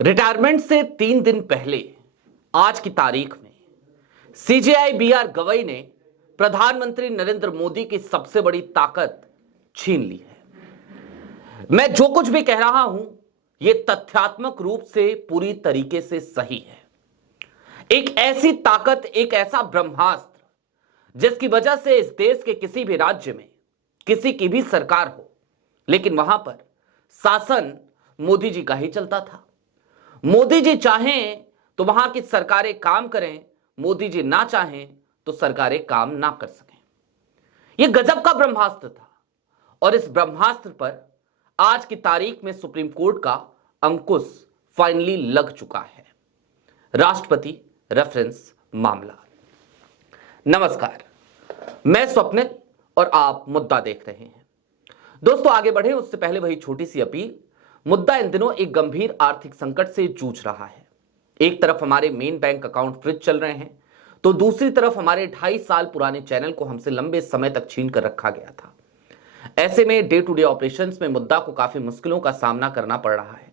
Retirement से 3 दिन पहले आज की तारीख में सीजेआई बीआर गवई ने प्रधानमंत्री नरेंद्र मोदी की सबसे बड़ी ताकत छीन ली है। मैं जो कुछ भी कह रहा हूं यह तथ्यात्मक रूप से पूरी तरीके से सही है। एक ऐसी ताकत, एक ऐसा ब्रह्मास्त्र जिसकी वजह से इस देश के किसी भी राज्य में किसी की भी सरकार हो, लेकिन वहां पर शासन मोदी जी का ही चलता था। मोदी जी चाहें तो वहां की सरकारें काम करें, मोदी जी ना चाहें तो सरकारें काम ना कर सकें। यह गजब का ब्रह्मास्त्र था और इस ब्रह्मास्त्र पर आज की तारीख में सुप्रीम कोर्ट का अंकुश फाइनली लग चुका है। राष्ट्रपति रेफरेंस मामला। नमस्कार, मैं स्वप्निल और आप मुद्दा देख रहे हैं। दोस्तों, आगे बढ़े उससे पहले वही छोटी सी अपील। मुद्दा इन दिनों एक गंभीर आर्थिक संकट से जूझ रहा है। एक तरफ हमारे मेन बैंक अकाउंट फ्रीज चल रहे हैं, तो दूसरी तरफ हमारे 2.5 साल पुराने चैनल को हमसे लंबे समय तक छीन कर रखा गया था। ऐसे में डे टू डे ऑपरेशंस में मुद्दा को काफी मुश्किलों का सामना करना पड़ रहा है।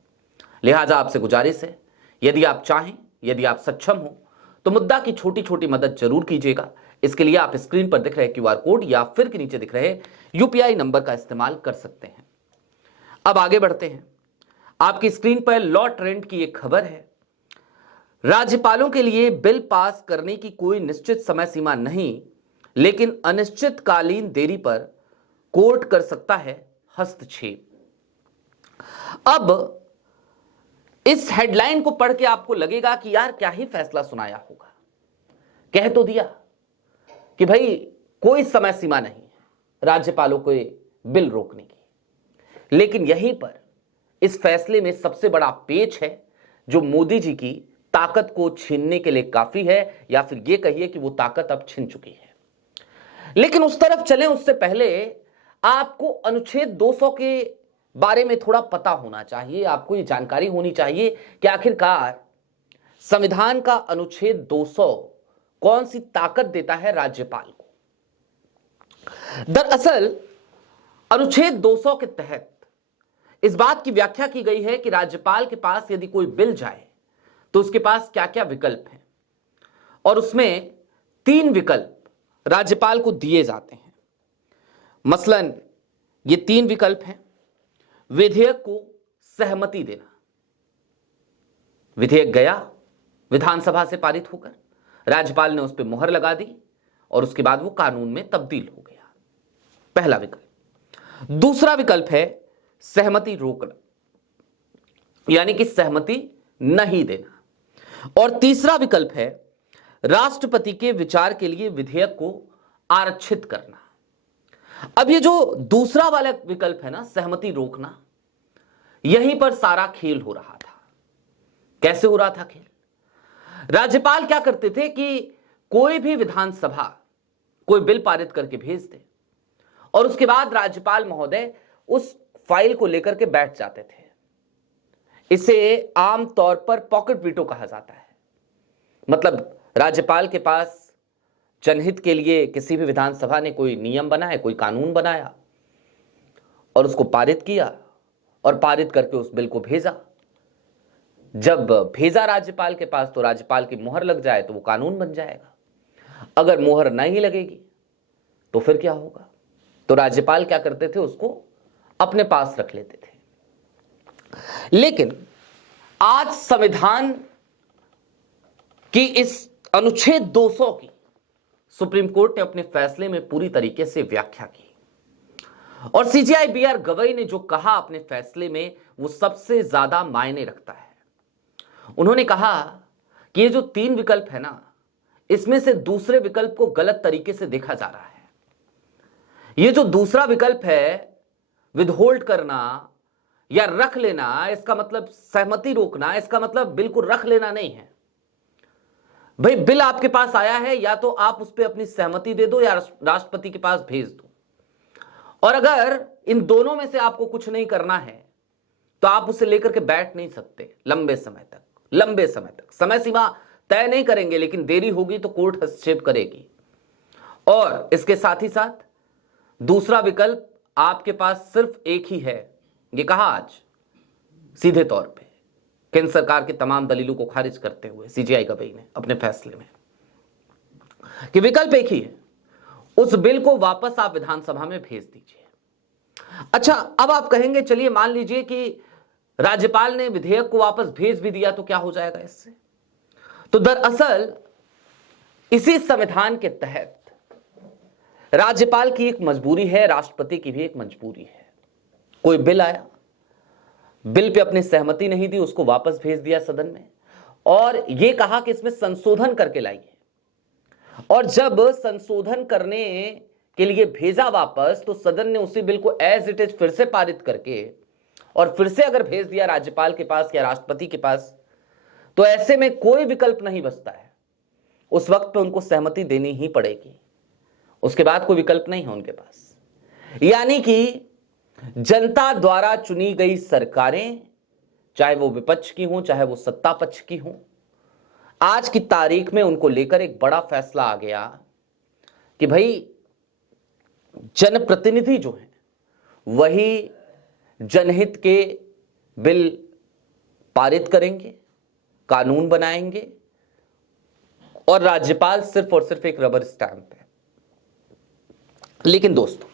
लिहाजा आपसे गुजारिश है, यदि आप चाहें, यदि आप सक्षम हो तो मुद्दा की छोटी छोटी मदद जरूर कीजिएगा। इसके लिए आप स्क्रीन पर दिख रहे क्यूआर कोड या फिर के नीचे दिख रहे यूपीआई नंबर का इस्तेमाल कर सकते हैं। अब आगे बढ़ते हैं। आपकी स्क्रीन पर लॉ ट्रेंड की एक खबर है। राज्यपालों के लिए बिल पास करने की कोई निश्चित समय सीमा नहीं, लेकिन अनिश्चितकालीन देरी पर कोर्ट कर सकता है हस्तक्षेप। अब इस हेडलाइन को पढ़ के आपको लगेगा कि यार क्या ही फैसला सुनाया होगा। कह तो दिया कि भाई कोई समय सीमा नहीं है राज्यपालों को बिल रोकने की, लेकिन यहीं पर इस फैसले में सबसे बड़ा पेच है जो मोदी जी की ताकत को छीनने के लिए काफी है, या फिर यह कहिए कि वो ताकत अब छिन चुकी है। लेकिन उस तरफ चलें उससे पहले आपको अनुच्छेद 200 के बारे में थोड़ा पता होना चाहिए। आपको ये जानकारी होनी चाहिए कि आखिरकार संविधान का अनुच्छेद 200 कौन सी ताकत देता है राज्यपाल को। दरअसल अनुच्छेद 200 के तहत इस बात की व्याख्या की गई है कि राज्यपाल के पास यदि कोई बिल जाए तो उसके पास क्या क्या विकल्प हैं, और उसमें 3 विकल्प राज्यपाल को दिए जाते हैं। मसलन ये 3 विकल्प हैं। विधेयक को सहमति देना, विधेयक गया विधानसभा से पारित होकर, राज्यपाल ने उस पर मुहर लगा दी और उसके बाद वो कानून में तब्दील हो गया, पहला विकल्प। दूसरा विकल्प है सहमति रोकना, यानी कि सहमति नहीं देना। और तीसरा विकल्प है राष्ट्रपति के विचार के लिए विधेयक को आरक्षित करना। अब ये जो दूसरा वाला विकल्प है ना, सहमति रोकना, यहीं पर सारा खेल हो रहा था। कैसे हो रहा था खेल? राज्यपाल क्या करते थे कि कोई भी विधानसभा कोई बिल पारित करके भेज दे और उसके बाद राज्यपाल महोदय उस फाइल को लेकर के बैठ जाते थे। इसे आमतौर पर पॉकेट वीटो कहा जाता है। मतलब राज्यपाल के पास जनहित के लिए किसी भी विधानसभा ने कोई नियम बनाया, कोई कानून बनाया और उसको पारित किया और पारित करके उस बिल को भेजा। जब भेजा राज्यपाल के पास तो राज्यपाल की मुहर लग जाए तो वो कानून बन जाएगा। अगर मुहर नहीं लगेगी तो फिर क्या होगा? तो राज्यपाल क्या करते थे, उसको अपने पास रख लेते थे। लेकिन आज संविधान की इस अनुच्छेद 200 की सुप्रीम कोर्ट ने अपने फैसले में पूरी तरीके से व्याख्या की, और सीजेआई बीआर गवई ने जो कहा अपने फैसले में वो सबसे ज्यादा मायने रखता है। उन्होंने कहा कि ये जो 3 विकल्प है ना, इसमें से दूसरे विकल्प को गलत तरीके से देखा जा रहा है। ये जो दूसरा विकल्प है विदहोल्ड करना या रख लेना, इसका मतलब सहमति रोकना, इसका मतलब बिल को रख लेना नहीं है। भाई बिल आपके पास आया है, या तो आप उस पर अपनी सहमति दे दो या राष्ट्रपति के पास भेज दो। और अगर इन दोनों में से आपको कुछ नहीं करना है तो आप उसे लेकर के बैठ नहीं सकते लंबे समय तक। समय सीमा तय नहीं करेंगे, लेकिन देरी होगी तो कोर्ट हस्तक्षेप करेगी। और इसके साथ ही साथ दूसरा विकल्प आपके पास सिर्फ एक ही है, ये कहा आज सीधे तौर पे केंद्र सरकार की तमाम दलीलों को खारिज करते हुए सीजेआई गवई ने अपने फैसले में कि विकल्प एक ही है, उस बिल को वापस आप विधानसभा में भेज दीजिए। अच्छा, अब आप कहेंगे चलिए मान लीजिए कि राज्यपाल ने विधेयक को वापस भेज भी दिया तो क्या हो जाएगा इससे? तो दरअसल इसी संविधान के तहत राज्यपाल की एक मजबूरी है, राष्ट्रपति की भी एक मजबूरी है। कोई बिल आया, बिल पे अपनी सहमति नहीं दी, उसको वापस भेज दिया सदन में और यह कहा कि इसमें संशोधन करके लाइए। और जब संशोधन करने के लिए भेजा वापस तो सदन ने उसी बिल को एज इट इज फिर से पारित करके और फिर से अगर भेज दिया राज्यपाल के पास या राष्ट्रपति के पास, तो ऐसे में कोई विकल्प नहीं बचता है। उस वक्त पे उनको सहमति देनी ही पड़ेगी, उसके बाद कोई विकल्प नहीं है उनके पास। यानी कि जनता द्वारा चुनी गई सरकारें, चाहे वो विपक्ष की हो चाहे वो सत्ता पक्ष की हो, आज की तारीख में उनको लेकर एक बड़ा फैसला आ गया कि भाई जनप्रतिनिधि जो है वही जनहित के बिल पारित करेंगे, कानून बनाएंगे और राज्यपाल सिर्फ और सिर्फ एक रबर स्टैंप है। लेकिन दोस्तों,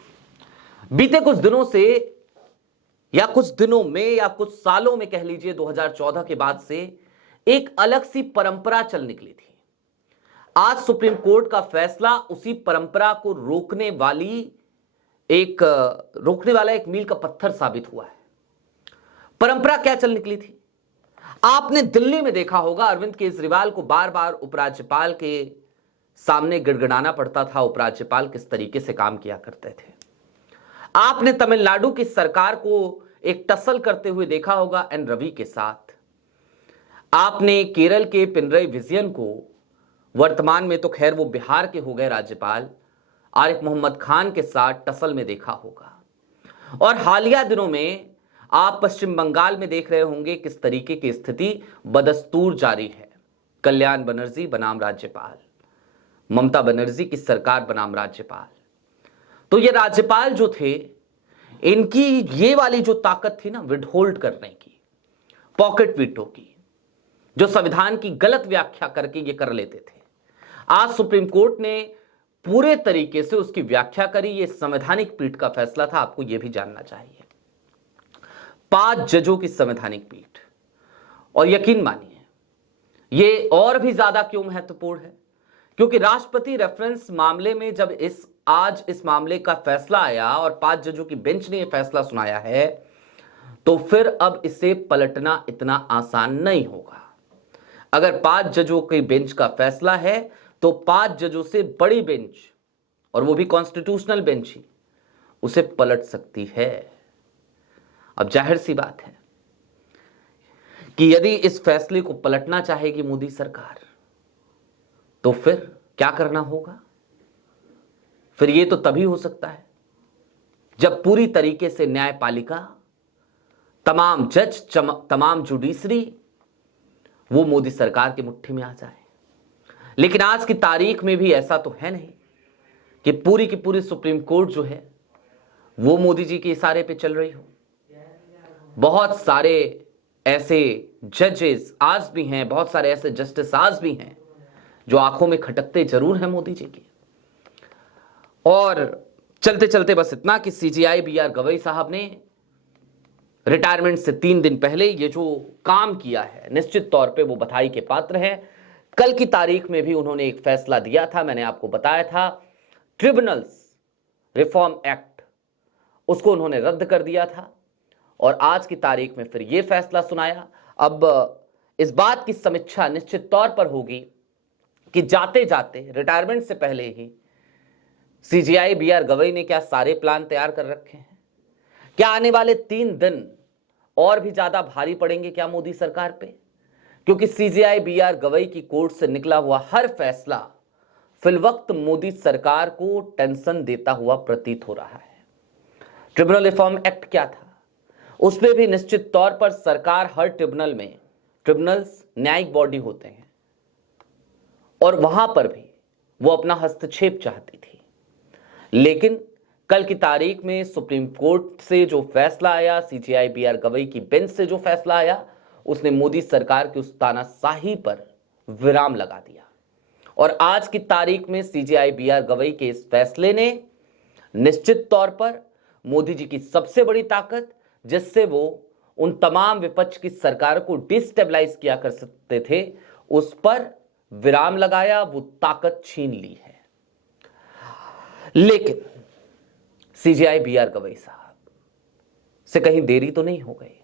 बीते कुछ दिनों से या कुछ दिनों में या कुछ सालों में कह लीजिए 2014 के बाद से एक अलग सी परंपरा चल निकली थी। आज सुप्रीम कोर्ट का फैसला उसी परंपरा को रोकने वाला एक मील का पत्थर साबित हुआ है। परंपरा क्या चल निकली थी? आपने दिल्ली में देखा होगा, अरविंद केजरीवाल को बार बार उपराज्यपाल के सामने गिड़गिड़ाना पड़ता था, उपराज्यपाल किस तरीके से काम किया करते थे। आपने तमिलनाडु की सरकार को एक टसल करते हुए देखा होगा एन रवि के साथ। आपने केरल के पिनरई विजयन को, वर्तमान में तो खैर वो बिहार के हो गए राज्यपाल, आरिफ मोहम्मद खान के साथ टसल में देखा होगा। और हालिया दिनों में आप पश्चिम बंगाल में देख रहे होंगे किस तरीके की स्थिति बदस्तूर जारी है। कल्याण बनर्जी बनाम राज्यपाल, ममता बनर्जी की सरकार बनाम राज्यपाल। तो ये राज्यपाल जो थे, इनकी ये वाली जो ताकत थी ना विथहोल्ड करने की, पॉकेट वीटो की, जो संविधान की गलत व्याख्या करके ये कर लेते थे, आज सुप्रीम कोर्ट ने पूरे तरीके से उसकी व्याख्या करी। ये संवैधानिक पीठ का फैसला था, आपको यह भी जानना चाहिए। 5 जजों की संवैधानिक पीठ, और यकीन मानिए ये और भी ज्यादा क्यों महत्वपूर्ण है, क्योंकि राष्ट्रपति रेफरेंस मामले में जब आज इस मामले का फैसला आया और 5 जजों की बेंच ने यह फैसला सुनाया है, तो फिर अब इसे पलटना इतना आसान नहीं होगा। अगर 5 जजों की बेंच का फैसला है तो 5 जजों से बड़ी बेंच, और वो भी कॉन्स्टिट्यूशनल बेंच ही, उसे पलट सकती है। अब जाहिर सी बात है कि यदि इस फैसले को पलटना चाहेगी मोदी सरकार, तो फिर क्या करना होगा? फिर ये तो तभी हो सकता है जब पूरी तरीके से न्यायपालिका, तमाम जज, तमाम जुडिशरी वो मोदी सरकार की मुट्ठी में आ जाए। लेकिन आज की तारीख में भी ऐसा तो है नहीं कि पूरी की पूरी सुप्रीम कोर्ट जो है वो मोदी जी के इशारे पे चल रही हो। बहुत सारे ऐसे जजेस आज भी हैं, बहुत सारे ऐसे जस्टिस आज भी हैं जो आंखों में खटकते जरूर हैं मोदी जी की। और चलते चलते बस इतना कि सीजेआई बीआर गवई साहब ने रिटायरमेंट से 3 दिन पहले ये जो काम किया है, निश्चित तौर पे वो बधाई के पात्र हैं। कल की तारीख में भी उन्होंने एक फैसला दिया था, मैंने आपको बताया था, ट्रिब्यूनल्स रिफॉर्म एक्ट, उसको उन्होंने रद्द कर दिया था और आज की तारीख में फिर ये फैसला सुनाया। अब इस बात की समीक्षा निश्चित तौर पर होगी कि जाते जाते रिटायरमेंट से पहले ही सीजेआई बीआर गवई ने क्या सारे प्लान तैयार कर रखे हैं? क्या आने वाले 3 दिन और भी ज्यादा भारी पड़ेंगे क्या मोदी सरकार पे? क्योंकि सीजेआई बीआर गवई की कोर्ट से निकला हुआ हर फैसला फिलवक्त मोदी सरकार को टेंशन देता हुआ प्रतीत हो रहा है। ट्रिब्यूनल रिफॉर्म एक्ट क्या था? उसमें भी निश्चित तौर पर सरकार हर ट्रिब्यूनल में, ट्रिब्यूनल्स न्यायिक बॉडी होते हैं, और वहां पर भी वो अपना हस्तक्षेप चाहती थी। लेकिन कल की तारीख में सुप्रीम कोर्ट से जो फैसला आया, सीजेआई बीआर गवई की बेंच से जो फैसला आया, उसने मोदी सरकार की उस तानाशाही पर विराम लगा दिया। और आज की तारीख में सीजेआई बीआर गवई के इस फैसले ने निश्चित तौर पर मोदी जी की सबसे बड़ी ताकत, जिससे वो उन तमाम विपक्ष की सरकार को डिस्टेबलाइज किया कर सकते थे, उस पर विराम लगाया, वो ताकत छीन ली है। लेकिन सीजेआई बीआर गवई साहब से कहीं देरी तो नहीं हो गई।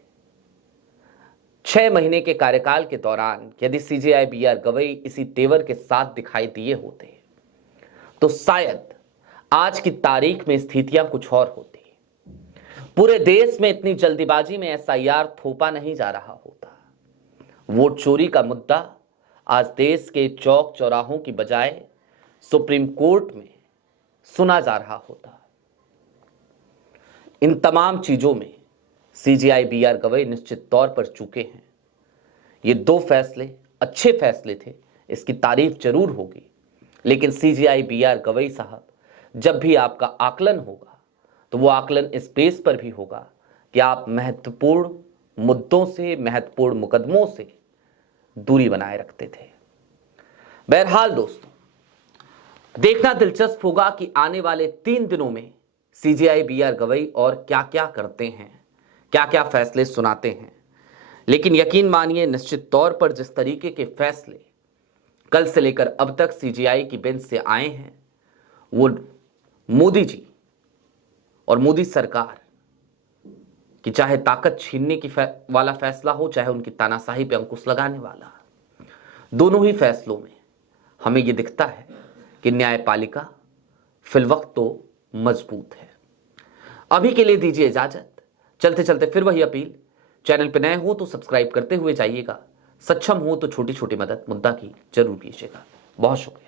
6 महीने के कार्यकाल के दौरान यदि सीजेआई बीआर गवई इसी तेवर के साथ दिखाई दिए होते तो शायद आज की तारीख में स्थितियां कुछ और होती। पूरे देश में इतनी जल्दीबाजी में एसआईआर थोपा नहीं जा रहा होता। वोट चोरी का मुद्दा आज देश के चौक चौराहों की बजाय सुप्रीम कोर्ट में सुना जा रहा होता। इन तमाम चीजों में सीजेआई बीआर गवई निश्चित तौर पर चूके हैं। ये 2 फैसले अच्छे फैसले थे, इसकी तारीफ जरूर होगी। लेकिन सीजेआई बीआर गवई साहब, जब भी आपका आकलन होगा तो वो आकलन इस बेस पर भी होगा कि आप महत्वपूर्ण मुद्दों से, महत्वपूर्ण मुकदमों से दूरी बनाए रखते थे। बहरहाल दोस्तों, देखना दिलचस्प होगा कि आने वाले 3 दिनों में सीजेआई बीआर गवई और क्या क्या करते हैं, क्या क्या फैसले सुनाते हैं। लेकिन यकीन मानिए, निश्चित तौर पर जिस तरीके के फैसले कल से लेकर अब तक सीजेआई की बेंच से आए हैं, वो मोदी जी और मोदी सरकार कि चाहे ताकत छीनने की वाला फैसला हो, चाहे उनकी तानाशाही पे अंकुश लगाने वाला, दोनों ही फैसलों में हमें यह दिखता है कि न्यायपालिका फिलवक्त तो मजबूत है। अभी के लिए दीजिए इजाजत। चलते चलते फिर वही अपील, चैनल पर नए हो तो सब्सक्राइब करते हुए जाइएगा, सक्षम हो तो छोटी छोटी मदद मुद्दा की जरूर कीजिएगा। बहुत शुक्रिया।